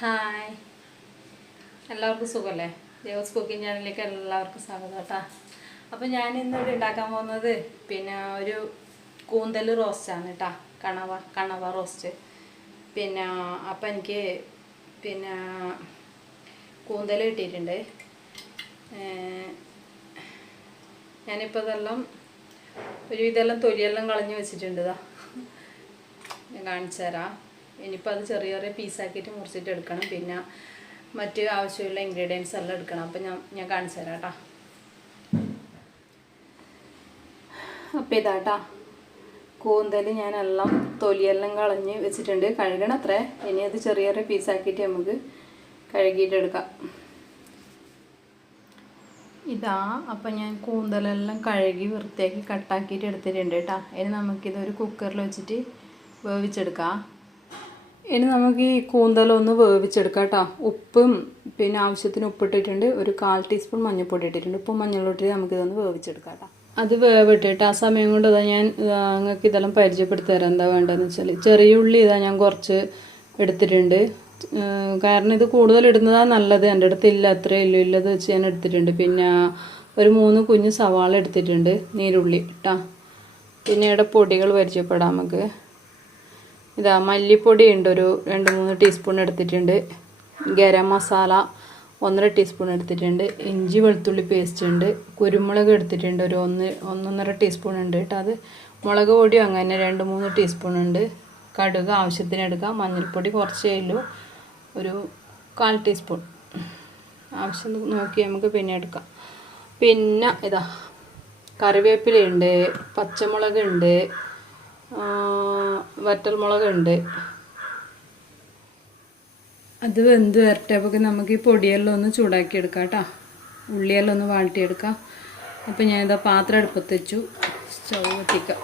Hi എല്ലാവർക്കും സുഖമല്ലേ Devas cooking ചാനലിലേക്ക് എല്ലാവർക്കും സ്വാഗതം കേട്ടോ. അപ്പോൾ ഞാൻ ഇന്നിവിടെ ഉണ്ടാക്കാൻ പോകുന്നത് പിന്നെ ഒരു കൂന്തൽ റോസ്റ്റാണ് കേട്ടോ. കണവ കണവ റോസ്റ്റ് പിന്നെ അപ്പം എനിക്ക് പിന്നെ കൂന്തൽ കിട്ടിയിട്ടുണ്ട്. ഞാനിപ്പോൾ ഇതെല്ലാം ഒരു ഇതെല്ലാം തൊലിയെല്ലാം കളഞ്ഞ് വെച്ചിട്ടുണ്ട് ഞാൻ കാണിച്ചു തരാം. ഇനിയിപ്പോൾ അത് ചെറിയ ചെറിയ പീസാക്കിയിട്ട് മുറിച്ചിട്ട് എടുക്കണം. പിന്നെ മറ്റ് ആവശ്യമുള്ള ഇൻഗ്രീഡിയൻസ് എല്ലാം എടുക്കണം. അപ്പം ഞാൻ ഞാൻ കാണിച്ചു തരാം കേട്ടോ. അപ്പം ഇതാട്ടാ കൂന്തൽ ഞാനെല്ലാം തൊലിയെല്ലാം കളഞ്ഞ് വെച്ചിട്ടുണ്ട്. കഴുകണത്രേ. ഇനി അത് ചെറിയ ചെറിയ പീസാക്കിയിട്ട് നമുക്ക് കഴുകിയിട്ടെടുക്കാം ഇതാ അപ്പം ഞാൻ കൂന്തലെല്ലാം കഴുകി വൃത്തിയാക്കി കട്ടാക്കിയിട്ട് എടുത്തിട്ടുണ്ട് കേട്ടോ. ഇനി നമുക്കിതൊരു കുക്കറിൽ വെച്ചിട്ട് വേവിച്ചെടുക്കാം. ഇനി നമുക്ക് ഈ കൂന്തലൊന്ന് വേവിച്ചെടുക്കാം കേട്ടോ. ഉപ്പും പിന്നെ ആവശ്യത്തിന് ഉപ്പിട്ടിട്ടുണ്ട്. ഒരു കാൽ ടീസ്പൂൺ മഞ്ഞൾപ്പൊടി ഇട്ടിട്ടുണ്ട്. ഉപ്പും മഞ്ഞൾപ്പൊടി നമുക്കിതൊന്ന് വേവിച്ചെടുക്കാം കേട്ടോ. അത് വേവിട്ടിട്ട് ആ സമയം കൊണ്ട് ഇതാ ഞാൻ നിങ്ങൾക്ക് ഇതെല്ലാം പരിചയപ്പെടുത്തി തരാം. എന്താ വേണ്ടതെന്ന് വെച്ചാൽ ചെറിയ ഉള്ളി ഇതാ ഞാൻ കുറച്ച് എടുത്തിട്ടുണ്ട്. കാരണം ഇത് കൂടുതൽ ഇടുന്നതാണ് നല്ലത്. എന്റെ അടുത്ത് ഇല്ല അത്രേ ഇല്ല ഇല്ലത് വെച്ച് ഞാൻ എടുത്തിട്ടുണ്ട്. പിന്നെ ഒരു മൂന്ന് കുഞ്ഞ് സവാള എടുത്തിട്ടുണ്ട് നീരുള്ളി കേട്ടോ പിന്നെ ഇവിടെ പൊടികൾ പരിചയപ്പെടാം നമുക്ക്. ഇതാ മല്ലിപ്പൊടി ഉണ്ട്. ഒരു രണ്ട് മൂന്ന് ടീസ്പൂൺ എടുത്തിട്ടുണ്ട്. ഗരം മസാല ഒന്നര ടീസ്പൂൺ എടുത്തിട്ടുണ്ട്. ഇഞ്ചി വെളുത്തുള്ളി പേസ്റ്റ് ഉണ്ട്. കുരുമുളക് എടുത്തിട്ടുണ്ട്. ഒരു ഒന്ന് ഒന്നൊന്നര ടീസ്പൂൺ ഉണ്ട് കേട്ടോ അത് മുളക് പൊടിയും അങ്ങനെ രണ്ട് മൂന്ന് ടീസ്പൂൺ ഉണ്ട്. കടുക് ആവശ്യത്തിന് എടുക്കാം. മഞ്ഞൾപ്പൊടി കുറച്ചേ ഉള്ളൂ. ഒരു കാൽ ടീസ്പൂൺ. ആവശ്യം നോക്കി നമുക്ക് പിന്നെ എടുക്കാം. പിന്നെ ഇതാ കറിവേപ്പിലയുണ്ട് പച്ചമുളക് ഉണ്ട് വറ്റൽമുളക് ഉണ്ട് അത് വെന്ത് വരട്ടപ്പോൾ നമുക്ക് ഈ പൊടിയെല്ലാം ഒന്ന് ചൂടാക്കിയെടുക്കാം കേട്ടോ. ഉള്ളിയെല്ലാം ഒന്ന് വാട്ടിയെടുക്കാം. അപ്പം ഞാനിതാ പാത്രം അടുപ്പത്ത് വെച്ചു. സ്റ്റൗ കത്തിക്കാം.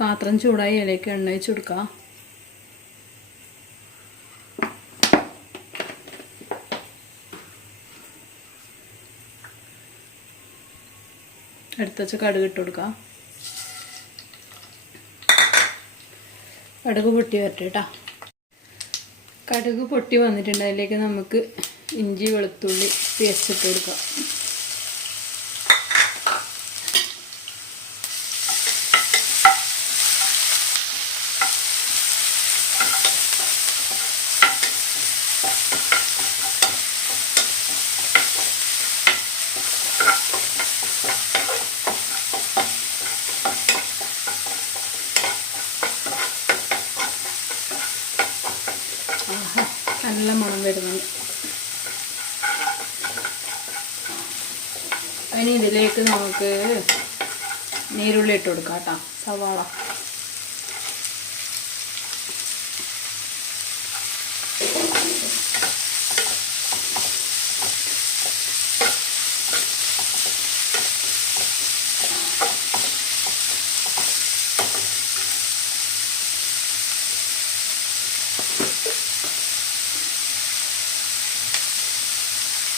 പാത്രം ചൂടായി ഇലയ്ക്ക് എണ്ണ വെച്ച് കൊടുക്കാം. എടുത്ത് വെച്ച് കടുക് ഇട്ട് കൊടുക്കാം. കടുക് പൊട്ടി വരട്ടെ കേട്ടോ കടുക് പൊട്ടി വന്നിട്ടുണ്ട്. അതിലേക്ക് നമുക്ക് ഇഞ്ചി വെളുത്തുള്ളി പേസ്റ്റ് ഇട്ട് കൊടുക്കാം ആഹാ നല്ല മണം വരുന്നുണ്ട് ഇനി ഇതിലേക്ക് നമുക്ക് നീരുള്ളി ഇട്ട് കൊടുക്കാം കേട്ടോ. സവാള.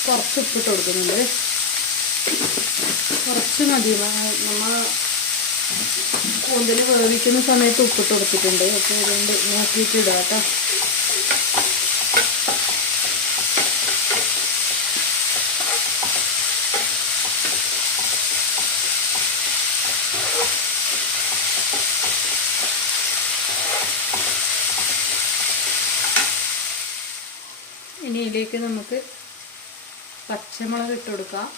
കുറച്ച് ഉപ്പിട്ട് കൊടുക്കുന്നുണ്ട്. കുറച്ച് മതി. നമ്മൾ കൂന്തൽ വേവിക്കുന്ന സമയത്ത് ഉപ്പിട്ട് കൊടുത്തിട്ടുണ്ട്. അപ്പോൾ അതുകൊണ്ട് നോക്കിയിട്ട് ഇടാം കേട്ടോ. ഇനി ഇതിലേക്ക് നമുക്ക് പച്ചമുളക് ഇട്ട് കൊടുക്കാം.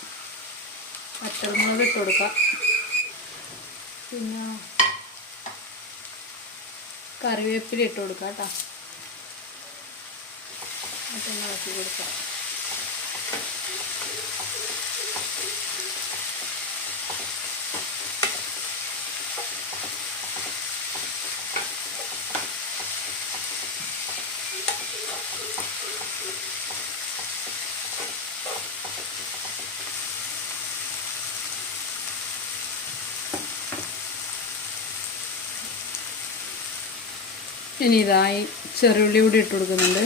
പച്ചമുളക് ഇട്ട് കൊടുക്കാം. പിന്നെ കറിവേപ്പില ഇട്ട് കൊടുക്കാം കേട്ടോ. മറ്റൊന്ന് ഇളക്കി കൊടുക്കാം. ഇനി ഇതായി ചെറുള്ളി കൂടി ഇട്ട് കൊടുക്കുന്നുണ്ട്.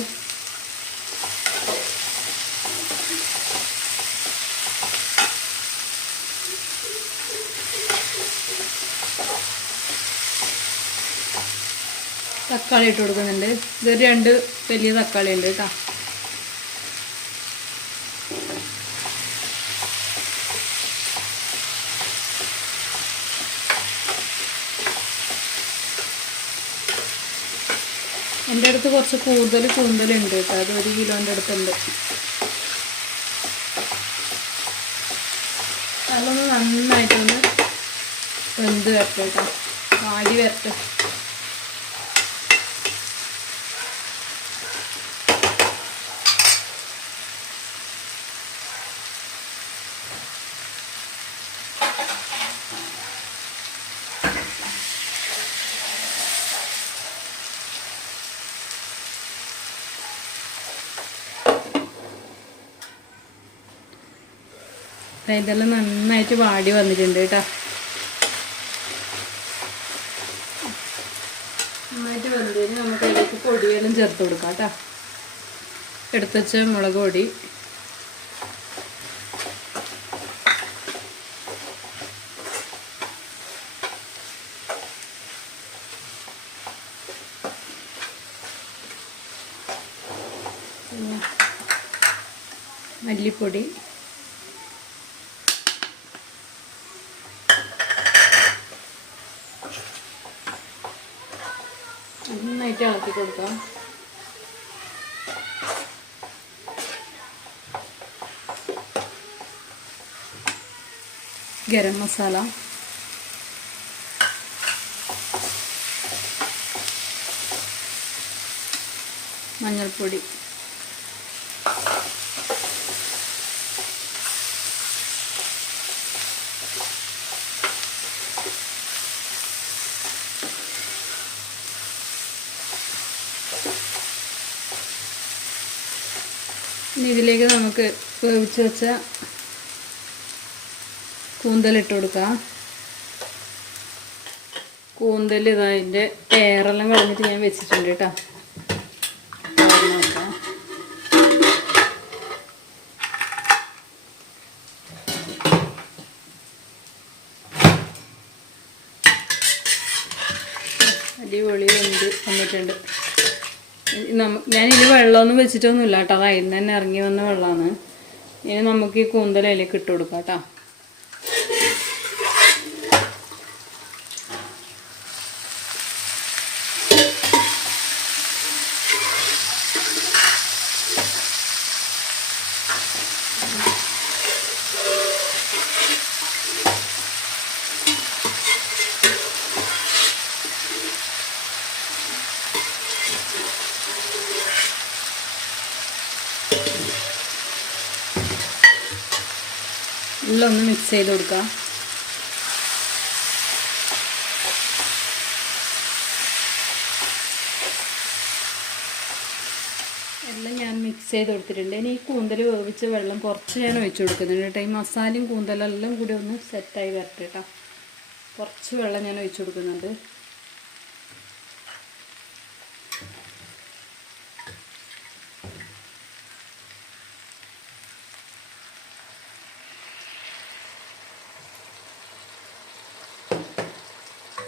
തക്കാളി ഇട്ട് കൊടുക്കുന്നുണ്ട്. ഇതൊരു രണ്ട് വലിയ തക്കാളി ഉണ്ട് കേട്ടോ. എന്റെ അടുത്ത് കുറച്ച് കൂടുതൽ കൂന്തലുണ്ട് കേട്ടോ. അത് ഒരു കിലോന്റെ അടുത്തുണ്ട്. അതൊന്ന് നന്നായിട്ടൊന്ന് വെന്ത് വരട്ടെ കേട്ടോ. വാടി വരട്ടെ. ഇതെല്ലാം നന്നായിട്ട് വാടി വന്നിട്ടുണ്ട് കേട്ടോ. നന്നായിട്ട് വന്നതിന് നമുക്ക് അതിലേക്ക് പൊടിയെല്ലാം ചേർത്ത് കൊടുക്കാം കേട്ടോ. എടുത്ത് വെച്ച മുളക് പൊടി. മല്ലിപ്പൊടി. കൊടുക്കാം. ഗരം മസാല. മഞ്ഞൾപ്പൊടി. ഇനി ഇതിലേക്ക് നമുക്ക് വേവിച്ച് വെച്ച കൂന്തലിട്ട് കൊടുക്കാം. കൂന്തൽ ഇതാ അതിന്റെ പേരെല്ലാം കളഞ്ഞിട്ട് ഞാൻ വെച്ചിട്ടുണ്ട് കേട്ടോ. അടിപൊളി വെന്ത് വന്നിട്ടുണ്ട്. ഞാനിതിൽ വെള്ളമൊന്നും വെച്ചിട്ടൊന്നുമില്ല കേട്ടോ അത് അതിൽ തന്നെ ഇറങ്ങി വന്ന വെള്ളമാണ് ഇനി നമുക്ക് ഈ കൂന്തലയിലേക്ക് ഇട്ട് കൊടുക്കാം കേട്ടോ ഒന്ന് മിക്സ് ചെയ്ത് കൊടുക്കുക എല്ലാം ഞാൻ മിക്സ് ചെയ്ത് കൊടുത്തിട്ടുണ്ട്. ഇനി ഈ കൂന്തൽ വേവിച്ച വെള്ളം കുറച്ച് ഞാൻ ഒഴിച്ചു കൊടുക്കുന്നുണ്ട് കേട്ടോ. ഈ മസാലയും കൂന്തലെല്ലാം കൂടി ഒന്ന് സെറ്റായി വരട്ടെ കേട്ടോ. കുറച്ച് വെള്ളം ഞാൻ ഒഴിച്ചു കൊടുക്കുന്നുണ്ട്.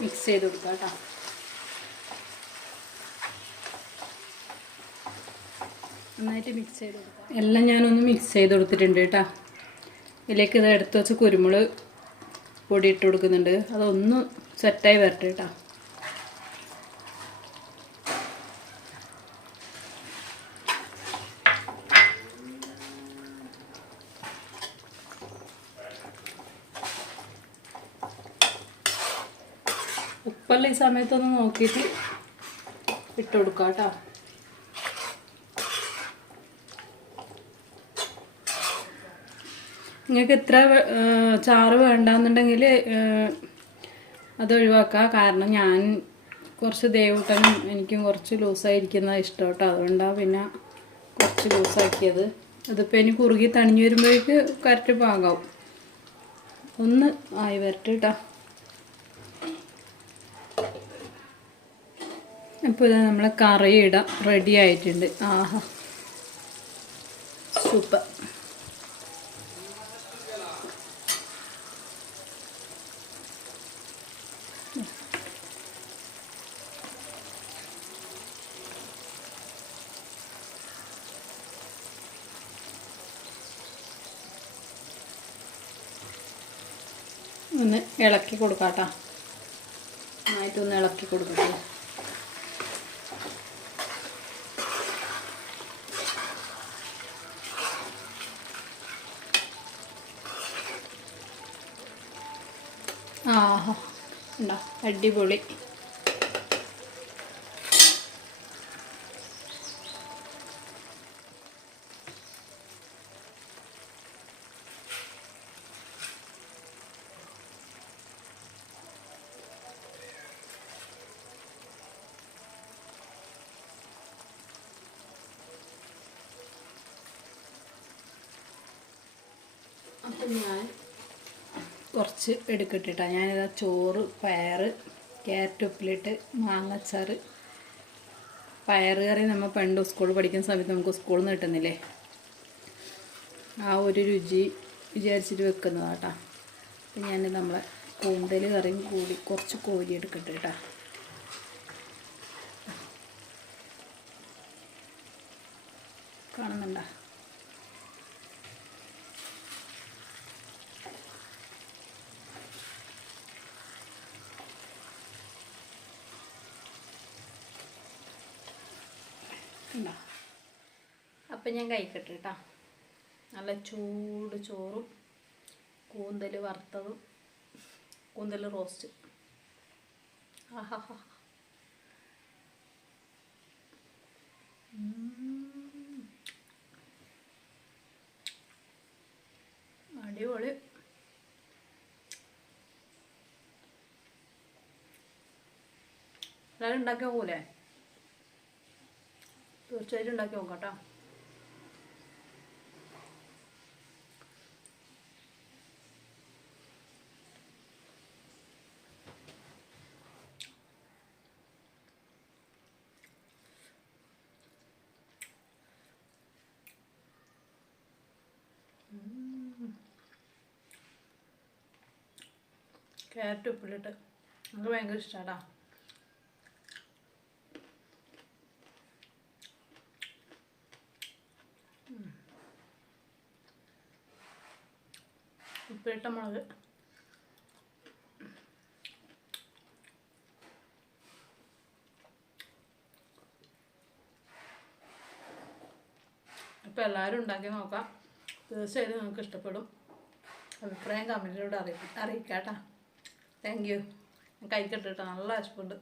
മിക്സ് ചെയ്ത് കൊടുക്കാം കേട്ടോ. നന്നായിട്ട് മിക്സ് ചെയ്ത് കൊടുക്കാം. എല്ലാം ഞാനൊന്ന് മിക്സ് ചെയ്ത് കൊടുത്തിട്ടുണ്ട് കേട്ടോ. ഇതിലേക്ക് ഇത് എടുത്ത് വെച്ച് കുരുമുളക് പൊടി ഇട്ട് കൊടുക്കുന്നുണ്ട്. അതൊന്ന് സെറ്റായി വരട്ടെ കേട്ടോ. ഉപ്പെല്ലാം ഈ സമയത്തൊന്ന് നോക്കിയിട്ട് ഇട്ട് കേട്ടോ നിങ്ങൾക്ക് ഇത്ര ചാറ് വേണ്ടാന്നുണ്ടെങ്കിൽ അത് ഒഴിവാക്കുക കാരണം ഞാൻ കുറച്ച് ദേവൂട്ടനും എനിക്കും കുറച്ച് ലൂസായിരിക്കുന്നത് ഇഷ്ടം കേട്ടോ അതുകൊണ്ടാണ് പിന്നെ കുറച്ച് ലൂസാക്കിയത്. അതിപ്പോൾ ഇനി കുറുകി തണിഞ്ഞു വരുമ്പോഴേക്ക് കറക്റ്റ് പാകാവും. ഒന്ന് ആയി വരട്ടെ കേട്ടോ ഇപ്പോൾ ഇത് നമ്മൾ ഇടാം റെഡി ആയിട്ടുണ്ട്. ആഹാ. സൂപ്പർ. ഒന്ന് ഇളക്കി കൊടുക്കാം കേട്ടോ നന്നായിട്ടൊന്ന് ഇളക്കി കൊടുക്കട്ടെ. ആഹാ. ഉണ്ടോ അടിപൊളി. അപ്പം ഞാൻ കുറച്ച് എടുക്കട്ടിട്ടാ. ഞാനിതാ ചോറ് പയറ് ക്യാരറ്റ് ഉപ്പിലിട്ട് മാങ്ങച്ചാറ് പയറ് കറി നമ്മൾ പണ്ട് സ്കൂളിൽ പഠിക്കുന്ന സമയത്ത് നമുക്ക് സ്കൂളിൽ നിന്ന് കിട്ടുന്നില്ലേ? ആ ഒരു രുചി വിചാരിച്ചിട്ട് വെക്കുന്നതാട്ടാ. അപ്പം ഞാൻ നമ്മളെ കൂന്തൽ കറിയും കൂടി കുറച്ച് കോരി എടുക്കട്ടെ കേട്ടാ കാണുന്നുണ്ടോ? ഉണ്ടോ അപ്പം ഞാൻ കഴിക്കട്ടെ കേട്ടോ നല്ല ചൂട് ചോറും കൂന്തൽ വറുത്തതും കൂന്തൽ റോസ്റ്റ്. ആഹാ അടിപൊളി. എല്ലാവരും ഉണ്ടാക്കിയ നോക്കൂലേ തീർച്ചയായിട്ടും ഉണ്ടാക്കി നോക്കാം കേട്ടോ. ഉപ്പിലിട്ട്. നമുക്ക് ഭയങ്കര ഇഷ്ടമാണ് ഉപ്പിലിട്ട മുളക് അപ്പോൾ എല്ലാവരും ഉണ്ടാക്കി നോക്കാം. തീർച്ചയായിട്ടും നിങ്ങൾക്ക് ഇഷ്ടപ്പെടും? അഭിപ്രായം കമന്റിലൂടെ അറിയിക്കാം അറിയിക്കാം കേട്ടോ താങ്ക് യു കഴിക്കട്ടെ കേട്ടോ നല്ല വിശപ്പുണ്ട്.